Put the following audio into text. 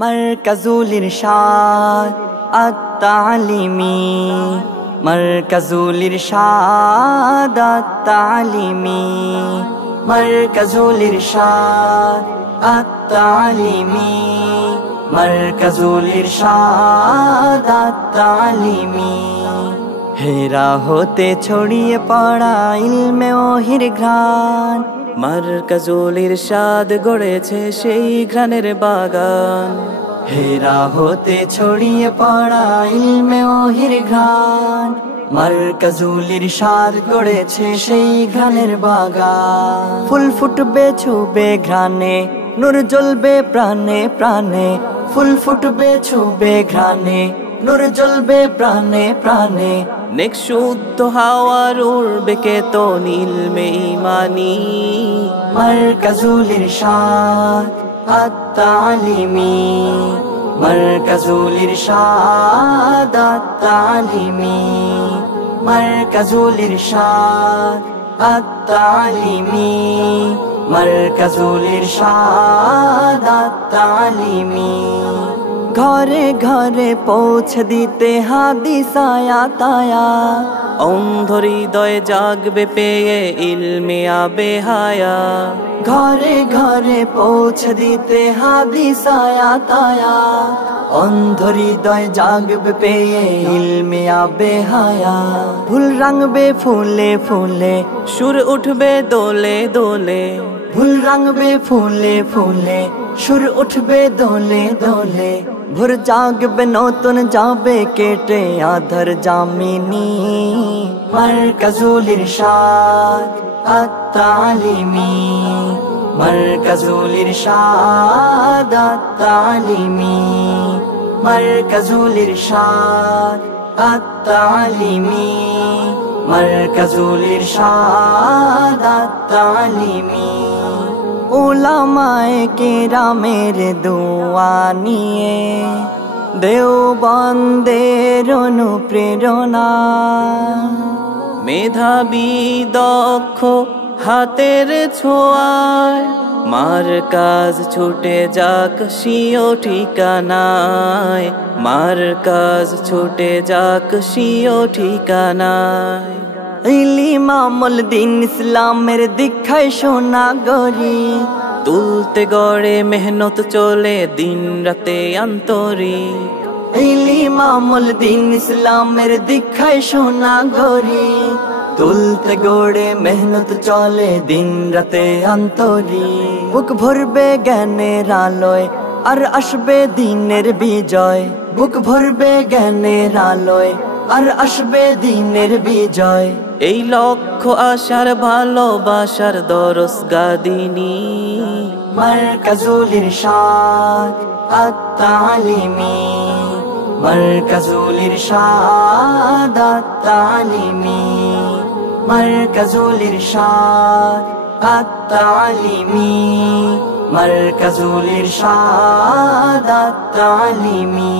মারকাজুল ইরশাদ আত-তালিমি, মারকাজুল ইরশাদ আত-তালিমি, মারকাজুল ইরশাদ আত-তালিমি, মারকাজুল ইরশাদ আত-তালিমি। হেরা হতে ছড়িয়ে পড়া ইলমে ওহির ঘ্রাণ, মারকাজুল ইরশাদ গড়েছে সেই ঘ্রাণের বাগান। হেরা হতে ছড়িয়ে পড়া ইলমে ওহির ঘ্রাণ, মারকাজুল ইরশাদ গড়েছে সেই ঘ্রাণের বাগান। ফুল ফুটবে ছুবে ঘ্রাণে, নূর জ্বলবে প্রাণে প্রাণে, ফুল ফুটবে ছুবে ঘ্রাণে, নূর জ্বলবে প্রাণে প্রাণে। নেক শুদ্ধ হাওয়ার উড়বে কেতন ইলমে ঈমানি, মারকাজুল ইরশাদ আত-তালিমি, মারকাজুল ইরশাদ আত-তালিমি, মারকাজুল ইরশাদ আত-তালিমি, মারকাজুল ইরশাদ আত-তালিমি। ঘরে ঘরে পৌঁছে দিতে হাদিস আয়াত আয়াত, অন্ধ হৃদয়ে জাগবে পেয়ে ইলমে আবে হায়াত। ঘরে ঘরে পৌঁছে দিতে হাদিস আয়াত আয়াত, অন্ধ হৃদয় জাগবে পেয়ে ইলমে আবে হায়াত। ফুল রাঙবে ফুলে ফুলে, সুর উঠবে দোলে দোলে, ফুল রাঙবে ফুলে ফুলে, সুর উঠবে দোলে দোলে। ভোর জাগবে নতুন যাবে কেটে আধার জামিনী, মারকাজুল ইরশাদ আত-তালিমি, মারকাজুল ইরশাদ আত-তালিমি, মারকাজুল ইরশাদ আত-তালিমি, মারকাজুল ইরশাদ আত-তালিমি। উলামায়ে কেরামের দোয়া নিয়ে দেওবন্দের অনুপ্রেরণা, মেধাবী দক্ষ হাতের ছোঁয়ায় মারকাজ ছুটে যাক স্বীয় ঠিকানায়, মারকাজ ছুটে যাক স্বীয় ঠিকানায়। ইমামুল দিন ইসলামের দীক্ষায় সোনাগরি, তুলতে গড়ে মেহনত চলে দিন রাতে আন্তরিক। ইমামুল দিন ইসলামের দীক্ষায় সোনাগরি, তুলতে গড়ে মেহনত চলে দিন রাতে আন্তরিক। বুক ভরবে জ্ঞানের আলোয় আর আসবে দিনের বিজয়, বুক ভরবে জ্ঞানের আলোয় আর আসবে দিনের বিজয়। এই লক্ষ্য আশার ভালোবাসার দরস গাদিনী, মারকাজুল ইরশাদ আত-তালিমি, মারকাজুল ইরশাদ আত-তালিমি, মারকাজুল ইরশাদ আত-তালিমি, মারকাজুল ইরশাদ আত-তালিমি।